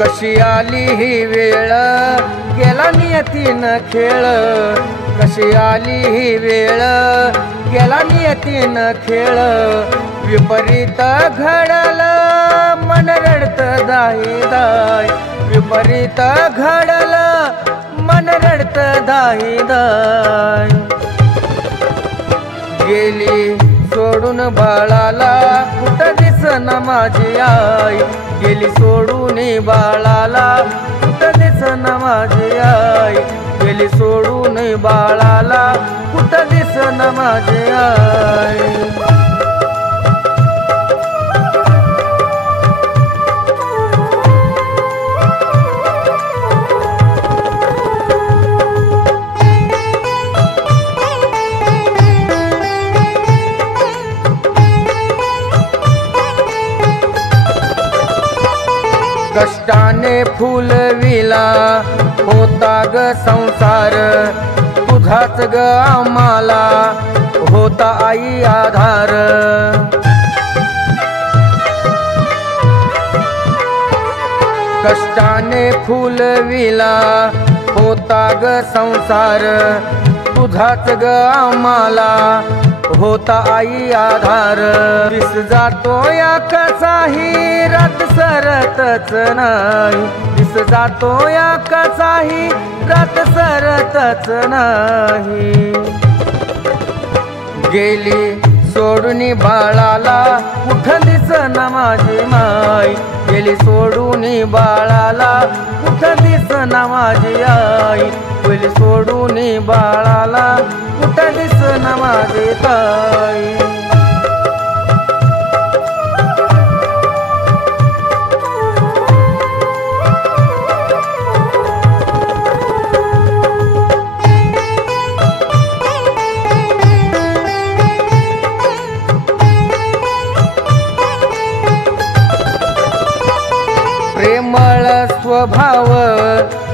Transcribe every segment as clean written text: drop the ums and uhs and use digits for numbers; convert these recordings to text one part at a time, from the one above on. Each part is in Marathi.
कशी आली ही वेळ गेला नियतीनं खेळ, कशी आली ही वेळ गेला नियतीनं खेळ, विपरीत घडलं मन रडतं दाही दाय, विपरीत घडलं मन रडतं दाही दाय. गेली सोडून बाळाला कुठं दिसना माझी आई, गेली सोडून बाळाला कुठं दिसना माझी आई, गेली सोडून बाळाला कुठं दिसना माझी आई. कष्टाने फुलविला होता ग संसार, तुझाच ग आम्हाला होता आई आधार. कष्टाने फुलविला होता ग संसार, तुझाच ग आम्हाला होता आई आधार. दिस जातो या कसाही रात सरतच नाही, दिस जातो या कसाही रात सरतच नाही. गेली सोडून बाळाला कुठं दिसना माझी माई, गेली सोडून बाळाला कुठं दिसना माझी आई, गेली सोडून बाळाला कुठं दिसना माझी ताई. प्रेमळ स्वभाव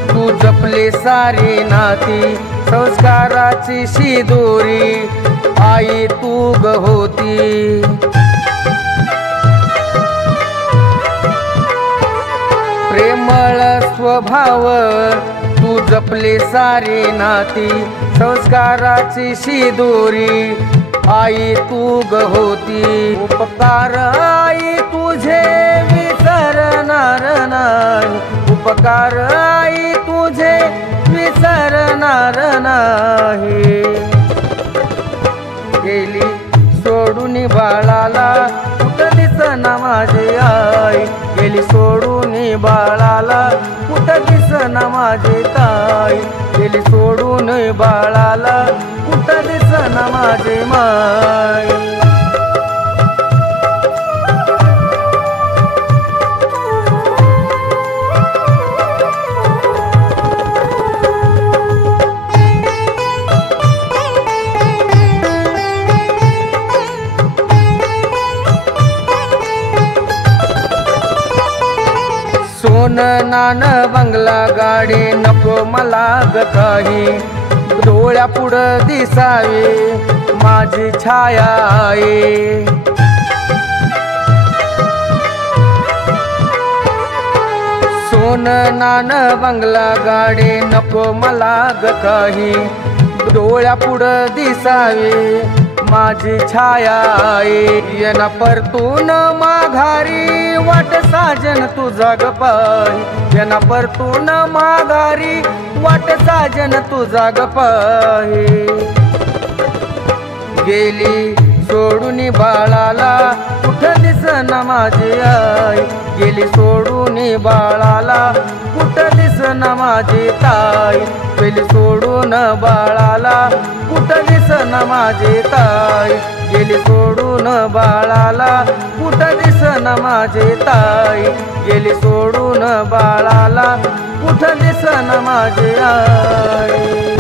तू जपले सारी नाती, संस्काराची शिदोरी आई तू ग होती. प्रेमळ स्वभाव तू जपले सारी नाती, संस्काराची शिदोरी आई तू ग होती. उपकार आई तुझे विसरणार नाही, उपकार आई तुझे विसरणार नाही. गेली सोडून बाळाला कुठं दिसना माझी आई, गेली सोडून बाळाला कुठं दिसना माझी ताई, गेली सोडून बाळाला कुठं दिसना माझी माई. सोन नान बंगला गाडी नको मला ग काही, डोळ्यापुढं दिसावी माझी छाया आहे. सोन नान बंगला गाडी नको मला ग काही, डोळ्यापुढं दिसावी माझी छाया आहे. येना परतून माघारी वाट साजन तुझा ग पाय, येना परतून माघारी वाट साजन तुझा ग पाय. गेली सोडून बाळाला कुठं दिसना माझी आई, गेली सोडून बाळाला कुठं दिसना माझी ताई, गेली सोडून बाळाला कुठं दिसना माझी ताई, गेली सोडून बाळाला कुठं दिसना माझी ताई, गेली सोडून बाळाला कुठं दिसना माझी आई.